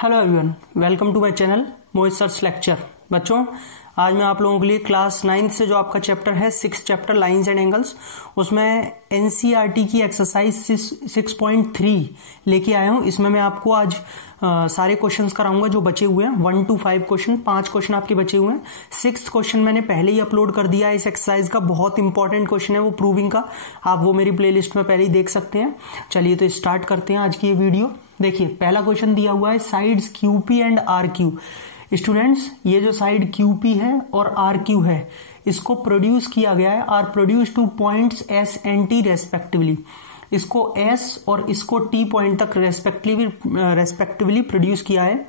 Hello everyone, welcome to my channel Mohit sir's lecture. बच्चों, आज मैं आप लोगों के लिए क्लास 9th से जो आपका चैप्टर है 6th chapter lines and angles, उसमें एनसीईआरटी की एक्सरसाइज 6.3 लेके आया हूं। इसमें मैं आपको आज सारे क्वेश्चंस कराऊंगा जो बचे हुए हैं। 1 to 5 क्वेश्चन, 5 क्वेश्चन आपके बचे हुए हैं। 6th क्वेश्चन मैंने पहले ही अपलोड कर दिया है इस एक्सरसाइज का, बहुत इंपॉर्टेंट क्वेश्चन है वो प्रूविंग का। आप वो मेरी प्लेलिस्ट में पहले ही देख सकते हैं। चलिए तो स्टार्ट करते हैं आज की ये वीडियो। देखिए, पहला क्वेश्चन दिया हुआ है sides QP and R Q. Students, ये जो साइड क्यूपी है और आर क्यू है, इसको प्रोड्यूस किया गया है, are produce to points S and T respectively. इसको एस और इसको टी पॉइंट तक रेस्पेक्टिवली प्रोड्यूस किया है।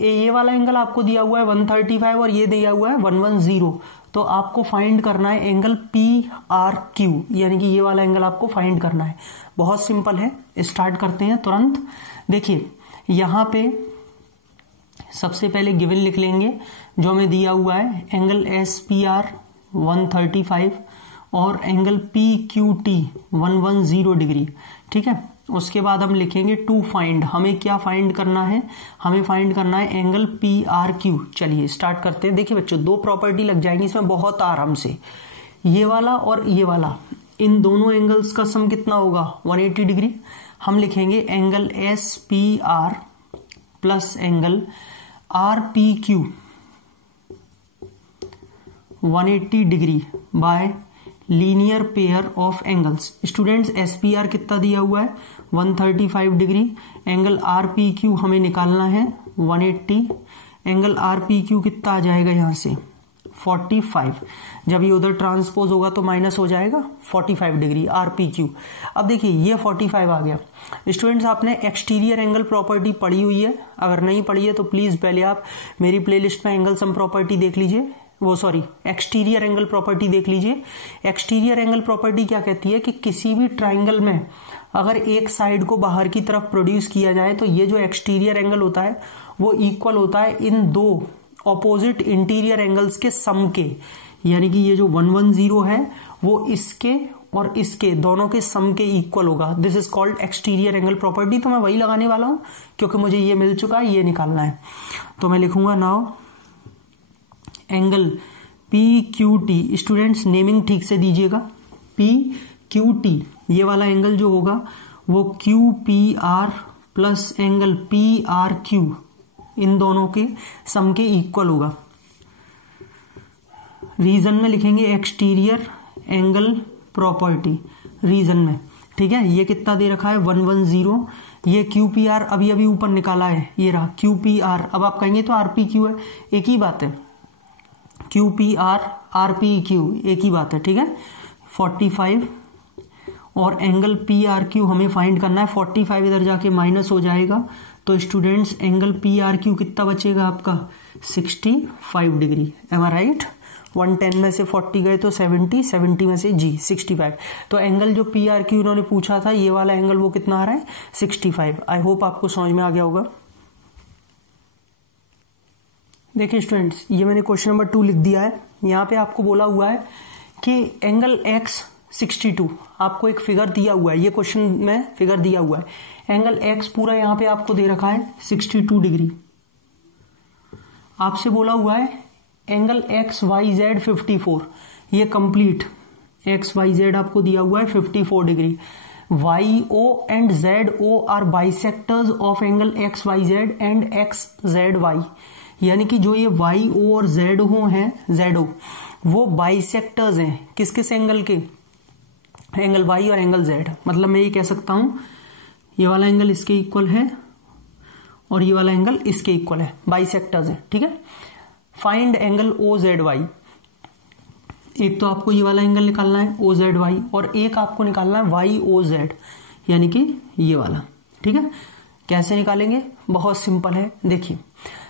ये वाला एंगल आपको दिया हुआ है 135 और ये दिया हुआ है 110। तो आपको फाइंड करना है एंगल पी आर क्यू, यानी कि ये वाला एंगल आपको फाइंड करना है। बहुत सिंपल है, स्टार्ट करते हैं तुरंत। देखिए, यहां पे सबसे पहले गिवन लिख लेंगे जो हमें दिया हुआ है, एंगल एस पी आर 135 और angle P Q T 110 degree. ठीक है, उसके बाद हम लिखेंगे टू फाइंड। हमें क्या फाइंड करना है? हमें फाइंड करना है एंगल पी आर क्यू। चलिए स्टार्ट करते हैं। देखिए बच्चों, दो प्रॉपर्टी लग जाएंगी इसमें बहुत आराम से, ये वाला और ये वाला। इन दोनों एंगल्स का सम कितना होगा? 180 डिग्री। हम लिखेंगे angle S P R plus angle R P Q 180 degree bye linear pair of angles. Students, S P R कितना दिया हुआ है? 135 degree. Angle R P Q हमें निकालना है 180। एंगल आर पी क्यू कितना आ जाएगा यहां से? 45। जब ये उधर ट्रांसपोज होगा तो माइनस हो जाएगा 45 डिग्री आर पी क्यू। अब देखिए, ये 45 आ गया। स्टूडेंट्स, आपने एक्सटीरियर एंगल प्रॉपर्टी पढ़ी हुई है? अगर नहीं पढ़ी है तो प्लीज पहले आप मेरी प्लेलिस्ट में एंगल सम प्रॉपर्टी देख लीजिए, एक्सटीरियर एंगल प्रॉपर्टी देख लीजिए। एक्सटीरियर एंगल प्रॉपर्टी क्या कहती है कि किसी भी ट्राइंगल में अगर एक साइड को बाहर की तरफ प्रोड्यूस किया जाए तो ये जो एक्सटीरियर एंगल होता है वो इक्वल होता है इन दो ऑपोजिट इंटीरियर एंगल्स के सम के। यानी कि ये जो 110 है वो इसके और इसके दोनों के सम के इक्वल होगा। This is called exterior angle property. तो मैं वही लगाने वाला हूं क्योंकि मुझे ये मिल चुका है, ये निकालना है। तो मैं लिखूंगा now angle P Q T. Students, naming ठीक से दीजिएगा। पी क्यू टी, ये वाला एंगल जो होगा वो Q P R plus angle P R Q, इन दोनों के सम के इक्वल होगा। रीजन में लिखेंगे एक्सटीरियर एंगल प्रॉपर्टी, रीजन में। ठीक है, ये कितना दे रखा है? 110। ये क्यू पी आर अभी अभी ऊपर निकाला है, ये रहा क्यू पी आर। अब आप कहेंगे तो आर पी क्यू है, एक ही बात है। Q P are, R P Q एक ही बात है। ठीक है, 45 और एंगल पी आर क्यू हमें फाइंड करना है। 45 इधर जाके माइनस हो जाएगा तो students angle P R Q कितना बचेगा आपका? 65 डिग्री। एम आई राइट? 110 में से 40 गए तो 70, 70 में से जी 65। तो एंगल जो पी आर क्यू उन्होंने पूछा था, ये वाला एंगल वो कितना आ रहा है? 65। आई होप आपको समझ में आ गया होगा। देखिए स्टूडेंट्स, ये मैंने क्वेश्चन नंबर 2 लिख दिया है। यहाँ पे आपको बोला हुआ है कि एंगल एक्स 62, आपको एक फिगर दिया हुआ है, ये क्वेश्चन में फिगर दिया हुआ है। एंगल एक्स पूरा यहाँ पे आपको दे रखा है 62 डिग्री। आपसे बोला हुआ है एंगल एक्स वाई जेड 54, ये कंप्लीट एक्स वाई जेड आपको दिया हुआ है 54 degree. Y O and Z O are bisectors of angle X Y Z and X Z Y. यानी कि जो ये वाई ओ और जेड ओ हैं, जेड ओ, वो बाइसेक्टर्स हैं किस किस एंगल के? एंगल वाई और एंगल जेड। मतलब मैं ये कह सकता हूं ये वाला एंगल इसके इक्वल है और ये वाला एंगल इसके इक्वल है, बाइसेक्टर्स है। ठीक है, find angle O Z Y. एक तो आपको ये वाला एंगल निकालना है ओ जेड वाई, और एक आपको निकालना है वाई ओ जेड, यानी कि ये वाला। ठीक है, कैसे निकालेंगे? बहुत सिंपल है। देखिए,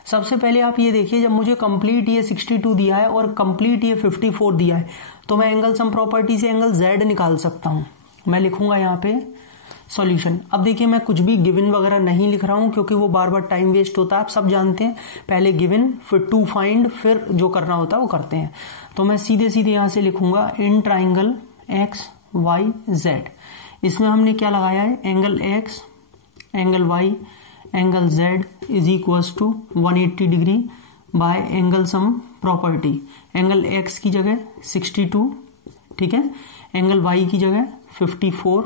सबसे पहले आप ये देखिए, जब मुझे कंप्लीट ये 62 दिया है और कंप्लीट ये 54 दिया है तो मैं एंगल सम प्रॉपर्टी से एंगल जेड निकाल सकता हूं। मैं लिखूंगा यहाँ पे सॉल्यूशन। अब देखिए, मैं कुछ भी गिवन वगैरह नहीं लिख रहा हूं क्योंकि वो बार बार टाइम वेस्ट होता है। आप सब जानते हैं, पहले गिवन, फिर टू फाइंड, फिर जो करना होता है वो करते हैं। तो मैं सीधे सीधे यहां से लिखूंगा in triangle X Y Z. इसमें हमने क्या लगाया है? Angle X, angle Y, angle Z is equals to 180 degree by angle sum property. Angle X की जगह 62, ठीक है, एंगल Y की जगह 54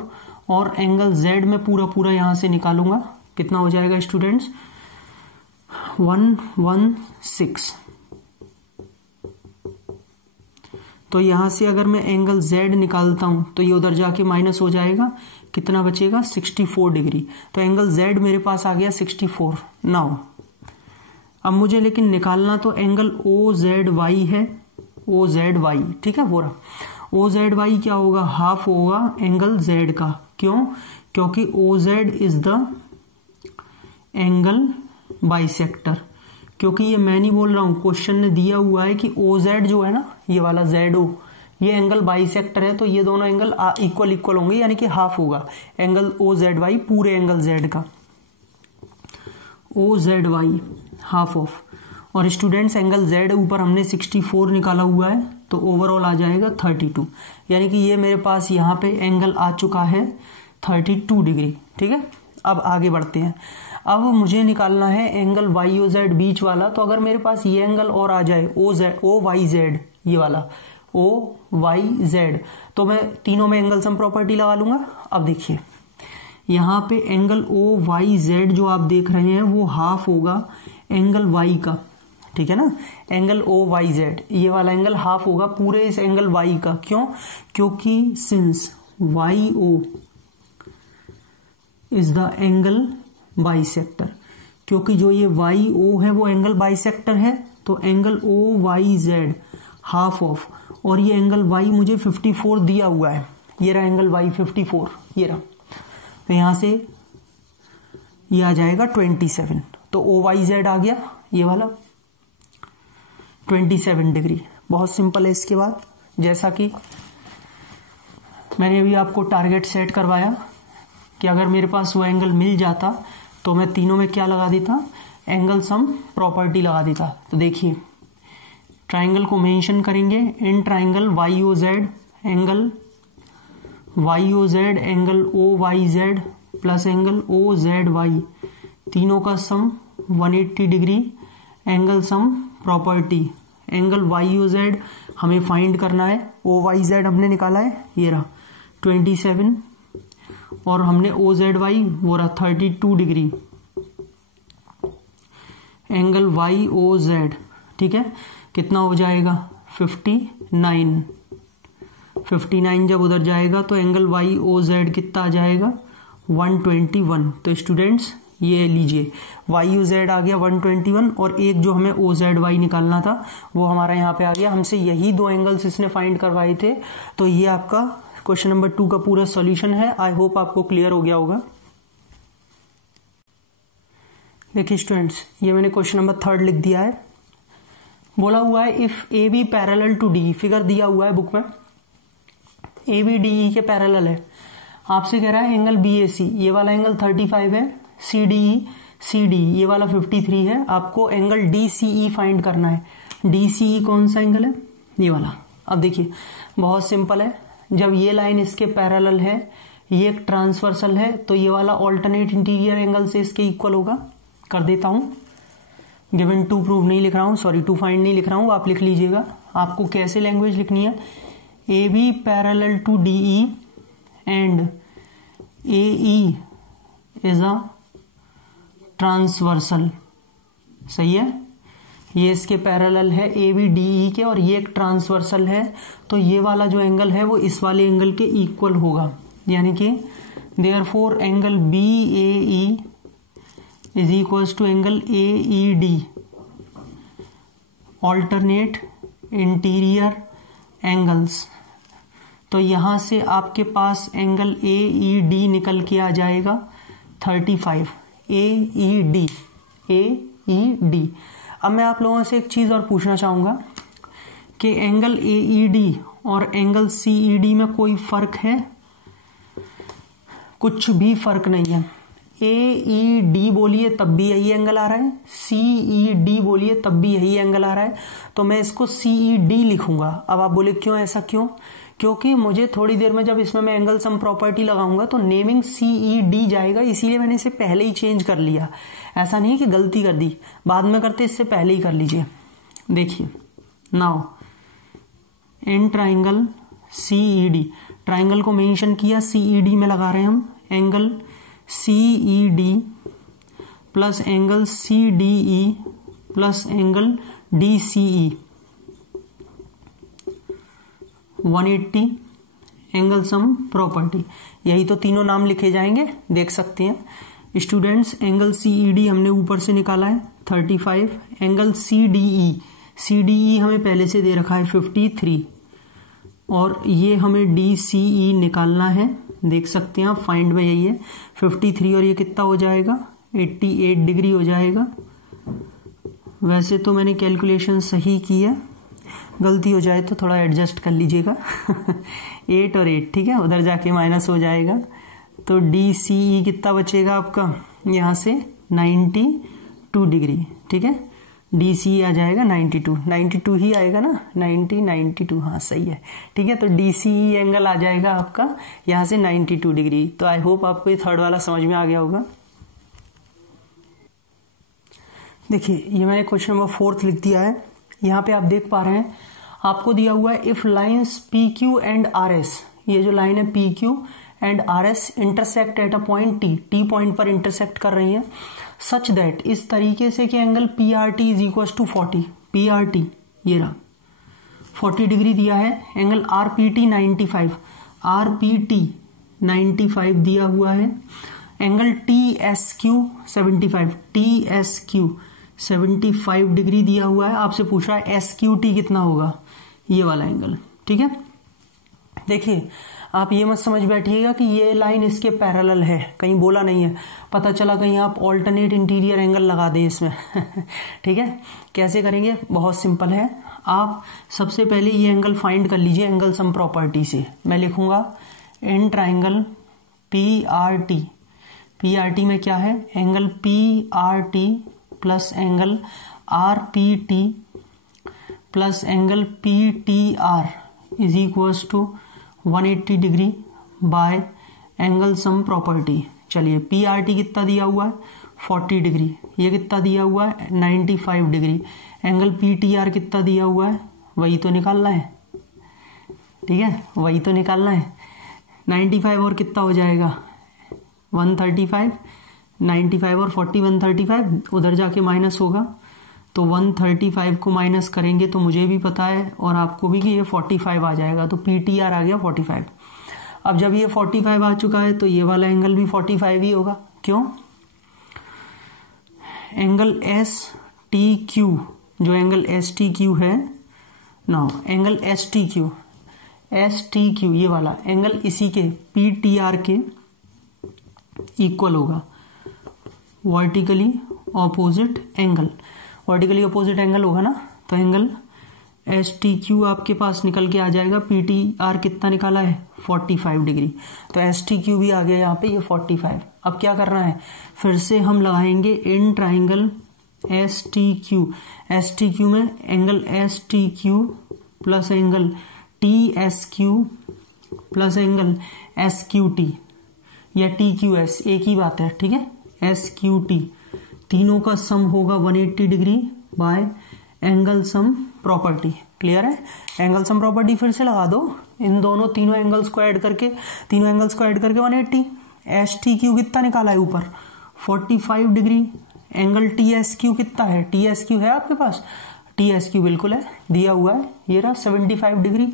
और एंगल Z में पूरा यहां से निकालूंगा, कितना हो जाएगा स्टूडेंट्स 116। तो यहां से अगर मैं एंगल Z निकालता हूं तो ये उधर जाके माइनस हो जाएगा, कितना बचेगा 64 डिग्री। तो एंगल Z मेरे पास आ गया 64। नाउ अब मुझे लेकिन निकालना तो एंगल OZY है, OZY, ठीक है। पूरा OZY क्या होगा, हाफ होगा एंगल Z का। क्यों? क्योंकि OZ is the angle bisector. क्योंकि ये मैं नहीं बोल रहा हूं, क्वेश्चन ने दिया हुआ है कि OZ जो है ना, ये वाला ZO, ये एंगल बाइसेक्टर है, तो ये दोनों एंगल इक्वल होंगे, यानी कि हाफ होगा एंगल OZY पूरे एंगल Z का। OZY हाफ ऑफ, और स्टूडेंट्स एंगल Z ऊपर हमने 64 निकाला हुआ है, तो ओवरऑल आ जाएगा 32, यानी कि ये मेरे पास यहाँ पे एंगल आ चुका है 32 डिग्री, ठीक है। अब आगे बढ़ते हैं। अब मुझे निकालना है एंगल YOZ बीच वाला। तो अगर मेरे पास ये एंगल और आ जाए OYZ, ये वाला OYZ, तो मैं तीनों में एंगल सम प्रॉपर्टी लगा लूंगा। अब देखिए यहाँ पे एंगल OYZ जो आप देख रहे हैं वो हाफ होगा एंगल Y का, ठीक है ना। एंगल OYZ ये वाला एंगल हाफ होगा पूरे इस एंगल Y का। क्यों? क्योंकि since YO is the angle bisector, क्योंकि जो ये YO है वो एंगल बाइसेक्टर है, तो एंगल OYZ हाफ ऑफ, और ये एंगल Y मुझे 54 दिया हुआ है, ये रहा एंगल Y 54, ये रहा। तो यहां से ये आ जाएगा 27, तो OYZ आ गया ये वाला 27 डिग्री। बहुत सिंपल है। इसके बाद जैसा कि मैंने अभी आपको टारगेट सेट करवाया कि अगर मेरे पास वो एंगल मिल जाता तो मैं तीनों में क्या लगा देता, एंगल सम प्रॉपर्टी लगा देता। तो देखिए ट्राइंगल को मेंशन करेंगे, in triangle YOZ angle YOZ angle OYZ plus angle OZY, तीनों का सम 180 degree, angle sum property. Angle YOZ हमें फाइंड करना है, OYZ हमने निकाला है, ये रहा 27, और हमने OZY वो रहा 32 डिग्री। एंगल YOZ, ठीक है, कितना हो जाएगा 59 जब उधर जाएगा तो एंगल YOZ कितना आ जाएगा 121। तो स्टूडेंट्स ये लीजिए YOZ आ गया 121, और एक जो हमें OZY निकालना था वो हमारा यहाँ पे आ गया। हमसे यही दो एंगल्स इसने फाइंड करवाए थे। तो ये आपका क्वेश्चन नंबर 2 का पूरा सॉल्यूशन है। आई होप आपको क्लियर हो गया होगा। देखिए स्टूडेंट्स, ये मैंने क्वेश्चन नंबर 3 लिख दिया है। बोला हुआ है if AB parallel to DE, figure दिया हुआ है बुक में, AB DE के पैरेलल है। आपसे कह रहा है एंगल BAC, ये वाला एंगल 35 है, CD ये वाला 53 है। आपको एंगल DCE फाइंड करना है। DCE कौन सा एंगल है, ये वाला। अब देखिए बहुत सिंपल है, जब ये लाइन इसके पैरेलल है, ये एक ट्रांसवर्सल है, तो ये वाला ऑल्टरनेट इंटीरियर एंगल से इसके इक्वल होगा। कर देता हूं, गिवन टू प्रूव नहीं लिख रहा हूं, सॉरी टू फाइंड नहीं लिख रहा हूं, आप लिख लीजिएगा। आपको कैसे लैंग्वेज लिखनी है, AB parallel to DE and AE is a transversal. सही है, ये इसके पैरेलल है AB DE के, और ये एक ट्रांसवर्सल है, तो ये वाला जो एंगल है वो इस वाले एंगल के इक्वल होगा। यानी कि therefore angle BAE is equals to angle AED, alternate interior angles. तो यहां से आपके पास एंगल AED निकल के आ जाएगा 35, AED। अब मैं आप लोगों से एक चीज और पूछना चाहूंगा कि एंगल AED और एंगल CED में कोई फर्क है? कुछ भी फर्क नहीं है। AED बोलिए तब भी यही एंगल आ रहा है, CED बोलिए तब भी यही एंगल आ रहा है, तो मैं इसको CED लिखूंगा। अब आप बोले क्यों, ऐसा क्यों? क्योंकि मुझे थोड़ी देर में जब इसमें मैं एंगल सम प्रॉपर्टी लगाऊंगा तो नेमिंग CED जाएगा, इसीलिए मैंने इसे पहले ही चेंज कर लिया। ऐसा नहीं है कि गलती कर दी, बाद में करते, इससे पहले ही कर लीजिए। देखिए now in triangle CED, triangle को मेंशन किया, CED में लगा रहे हैं हम angle CED plus angle CDE plus angle DCE 180 angle sum property. यही तो तीनों नाम लिखे जाएंगे, देख सकते हैं स्टूडेंट्स। एंगल CED हमने ऊपर से निकाला है 35, एंगल CDE हमें पहले से दे रखा है 53, और ये हमें DCE निकालना है, देख सकते हैं आप, फाइंड में यही है 53, और ये कितना हो जाएगा 88 डिग्री हो जाएगा। वैसे तो मैंने कैलकुलेशन सही की है, गलती हो जाए तो थोड़ा एडजस्ट कर लीजिएगा 8 और 8, ठीक है, उधर जाके माइनस हो जाएगा। तो DCE कितना बचेगा आपका यहाँ से 92 डिग्री, ठीक है, DCE आ जाएगा 92 ही आएगा ना, 92, हाँ सही है, ठीक है। तो DCE एंगल आ जाएगा आपका यहाँ से 92 डिग्री। तो आई होप आपको ये थर्ड वाला समझ में आ गया होगा। देखिए ये मैंने क्वेश्चन नंबर 4 लिख दिया है। यहाँ पे आप देख पा रहे हैं, आपको दिया हुआ है if lines PQ and RS, ये जो लाइन है PQ and RS intersect at a point T point पर इंटरसेक्ट कर रही है, सच दैट, इस तरीके से कि angle PRT is equal to 40, PRT ये रहा 40 डिग्री दिया है, एंगल RPT 95 दिया हुआ है, एंगल TSQ 75 डिग्री दिया हुआ है। आपसे पूछा है SQT कितना होगा, ये वाला एंगल, ठीक है। देखिए आप ये मत समझ बैठिएगा कि ये लाइन इसके पैरेलल है, कहीं बोला नहीं है, पता चला कहीं आप ऑल्टरनेट इंटीरियर एंगल लगा दें इसमें ठीक है। कैसे करेंगे, बहुत सिंपल है। आप सबसे पहले ये एंगल फाइंड कर लीजिए एंगल सम प्रॉपर्टी से। मैं लिखूंगा इन ट्राइंगल PRT में क्या है, angle PRT plus angle RPT plus angle PTR is equals to 180 degree by angle sum property. चलिए PRT कितना दिया हुआ है 40 डिग्री, ये कितना दिया हुआ है 95 डिग्री, एंगल PTR कितना दिया हुआ है, वही तो निकालना है, ठीक है, वही तो निकालना है। 95 और कितना हो जाएगा 135, 95 और 40 135, उधर जाके माइनस होगा, तो 135 को माइनस करेंगे तो मुझे भी पता है और आपको भी कि ये 45 आ जाएगा, तो PTR आ गया 45। अब जब ये 45 आ चुका है तो ये वाला एंगल भी 45 ही होगा, क्यों, एंगल STQ, जो एंगल STQ है ना, एंगल STQ ये वाला एंगल इसी के PTR के इक्वल होगा, वर्टिकली अपोजिट एंगल होगा ना। तो एंगल STQ आपके पास निकल के आ जाएगा, PTR कितना निकाला है 45 डिग्री, तो STQ भी आ गया यहाँ पे ये 45। अब क्या करना है, फिर से हम लगाएंगे इन ट्राइंगल STQ में angle STQ plus angle TSQ plus angle SQT या TQS, एक ही बात है, ठीक है, SQT, तीनों का सम होगा 180 degree by angle sum property. Clear है, एंगल सम प्रॉपर्टी फिर से लगा दो, इन तीनों एंगल्स को ऐड करके 180। STQ कितना निकाला है ऊपर 45 डिग्री, एंगल TSQ कितना है, TSQ है आपके पास, TSQ बिल्कुल है, दिया हुआ है, ये रहा 75 डिग्री,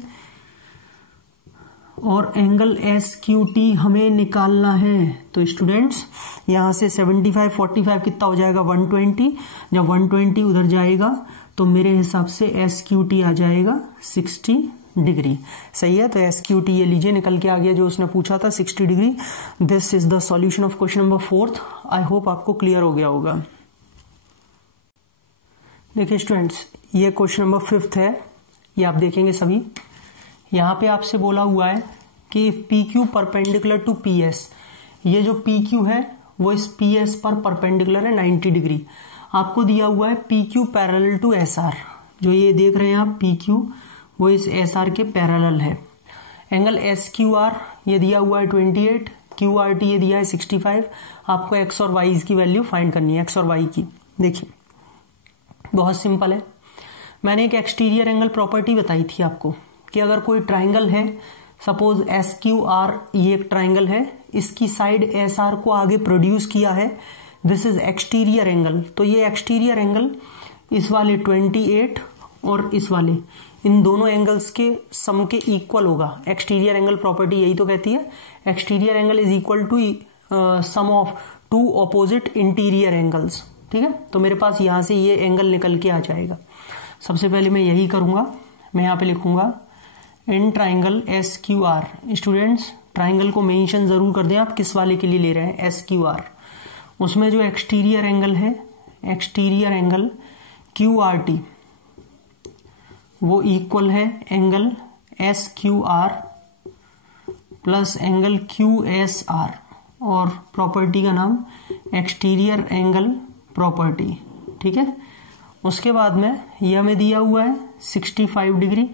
और एंगल SQT हमें निकालना है। तो स्टूडेंट्स यहाँ से 75 45 कितना हो जाएगा 120, जब 120 उधर जाएगा तो मेरे हिसाब से SQT आ जाएगा 60 डिग्री। सही है, तो SQT ये लीजिए निकल के आ गया जो उसने पूछा था 60 degree. This is the solution of question number 4। I hope आपको क्लियर हो गया होगा। देखिए स्टूडेंट्स, ये क्वेश्चन नंबर 5 है, ये आप देखेंगे सभी। यहाँ पे आपसे बोला हुआ है कि PQ परपेंडिकुलर टू PS, ये जो PQ है वो इस PS पर परपेंडिकुलर है 90 डिग्री। आपको दिया हुआ है PQ पैरेलल टू SR, जो ये देख रहे हैं आप PQ वो इस SR के पैरेलल है। एंगल एस क्यू आर ये दिया हुआ है 28, क्यू आर टी ये दिया है 65। आपको एक्स और वाई की वैल्यू फाइंड करनी है, एक्स और वाई की। देखिए बहुत सिंपल है। मैंने एक एक्सटीरियर एंगल प्रॉपर्टी बताई थी आपको कि अगर कोई ट्राइंगल है, सपोज एस क्यू आर ये एक ट्राइंगल है, इसकी साइड एस आर को आगे प्रोड्यूस किया है, दिस इज एक्सटीरियर एंगल। तो ये एक्सटीरियर एंगल इस वाले 28 और इस वाले, इन दोनों एंगल्स के सम के इक्वल होगा। एक्सटीरियर एंगल प्रॉपर्टी यही तो कहती है, exterior angle is equal to sum of two opposite interior angles. ठीक है, तो मेरे पास यहां से ये एंगल निकल के आ जाएगा। सबसे पहले मैं यही करूंगा, मैं यहां पे लिखूंगा in triangle S Q R. Students triangle को मेंशन जरूर कर दें आप किस वाले के लिए ले रहे हैं, एस क्यू आर। उसमें जो एक्सटीरियर एंगल है, exterior angle Q R T, वो इक्वल है angle S Q R plus angle Q S R, और प्रॉपर्टी का नाम एक्सटीरियर एंगल प्रॉपर्टी। ठीक है, उसके बाद में यह हमें दिया हुआ है 65 डिग्री,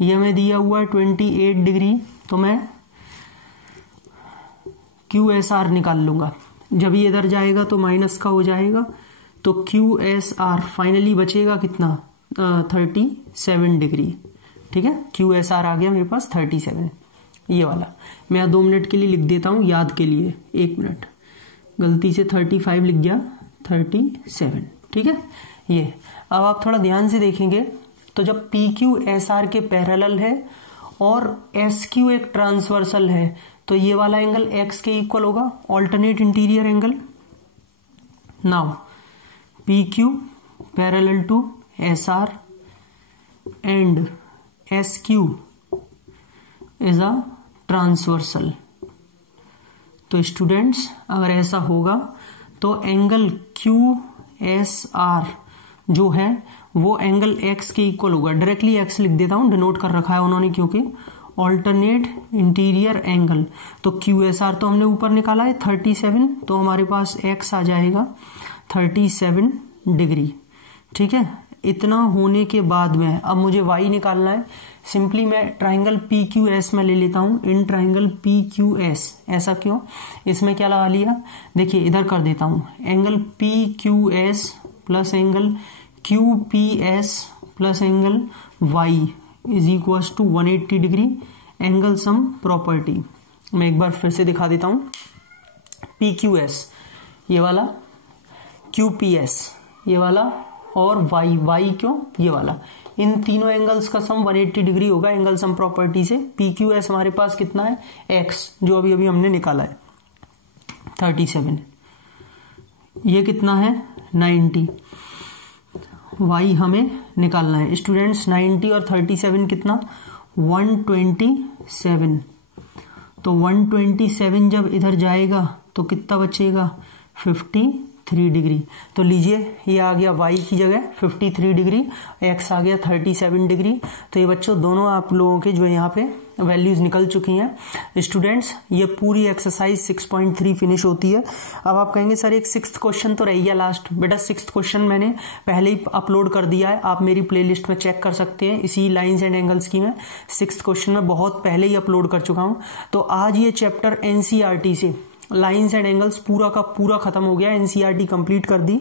यह हमें दिया हुआ है 28 डिग्री, तो मैं क्यू एस आर निकाल लूंगा। जब ये इधर जाएगा तो माइनस का हो जाएगा, तो क्यू एस आर फाइनली बचेगा कितना, 37 डिग्री। ठीक है, क्यू एस आर आ गया मेरे पास 37, ये वाला। मैं 2 मिनट के लिए लिख देता हूं, याद के लिए 1 मिनट, गलती से 35 लिख गया, 37। ठीक है, ये अब आप थोड़ा ध्यान से देखेंगे तो जब पी क्यू एस आर के पैरेलल है और एस क्यू एक ट्रांसवर्सल है, तो ये वाला एंगल एक्स के इक्वल होगा, alternate interior angle. Now P Q parallel to S R and S Q is a transversal. तो स्टूडेंट्स अगर ऐसा होगा तो एंगल क्यू एस आर जो है वो एंगल एक्स के इक्वल होगा। डायरेक्टली एक्स लिख देता हूं, डिनोट कर रखा है उन्होंने, क्योंकि ऑल्टरनेट इंटीरियर एंगल। तो क्यू एस आर तो हमने ऊपर निकाला है 37, तो हमारे पास एक्स आ जाएगा 37 डिग्री। ठीक है, इतना होने के बाद में अब मुझे वाई निकालना है। सिंपली मैं ट्राइंगल पी क्यू एस में ले लेता हूं, in triangle P Q S. ऐसा क्यों, इसमें क्या लगा लिया, देखिए इधर कर देता हूं, angle P Q S plus angle Q P S plus angle Y is equal to 180 degree, angle sum property. मैं एक बार फिर से दिखा देता हूं, पी क्यू एस ये वाला, क्यू पी एस ये वाला, और वाई, वाई क्यों, ये वाला, इन तीनों एंगल्स का सम 180 डिग्री होगा एंगल सम प्रॉपर्टी से। पी क्यू एस हमारे पास कितना है, एक्स जो अभी अभी हमने निकाला है 37, ये कितना है 90, वाई हमें निकालना है। स्टूडेंट्स 90 और 37 कितना, 127। तो 127 जब इधर जाएगा तो कितना बचेगा, 53 डिग्री। तो लीजिए ये आ गया y की जगह 53 डिग्री, x आ गया 37 डिग्री। तो ये बच्चों दोनों आप लोगों के जो यहाँ पे वैल्यूज निकल चुकी हैं। स्टूडेंट्स ये पूरी एक्सरसाइज 6.3 फिनिश होती है। अब आप कहेंगे सर एक 6th क्वेश्चन तो रह गया लास्ट। बेटा 6th क्वेश्चन मैंने पहले ही अपलोड कर दिया है, आप मेरी प्लेलिस्ट में चेक कर सकते हैं। इसी लाइंस एंड एंगल्स की मैं 6th क्वेश्चन में बहुत पहले ही अपलोड कर चुका हूँ। तो आज ये चैप्टर एनसीईआरटी से लाइंस एंड एंगल्स पूरा का पूरा खत्म हो गया, एनसीईआरटी कंप्लीट कर दी।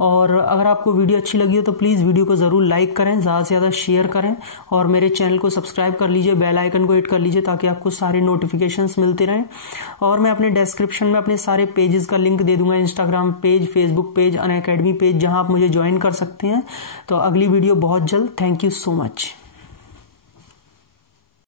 और अगर आपको वीडियो अच्छी लगी हो तो प्लीज़ वीडियो को ज़रूर लाइक करें, ज़्यादा से ज़्यादा शेयर करें और मेरे चैनल को सब्सक्राइब कर लीजिए, बेल आइकन को हिट कर लीजिए ताकि आपको सारे नोटिफिकेशंस मिलते रहें। और मैं अपने डिस्क्रिप्शन में अपने सारे पेजेस का लिंक दे दूंगा, Instagram page, Facebook page, Unacademy page, जहां आप मुझे ज्वाइन कर सकते हैं। तो अगली वीडियो बहुत जल्द। Thank you so much.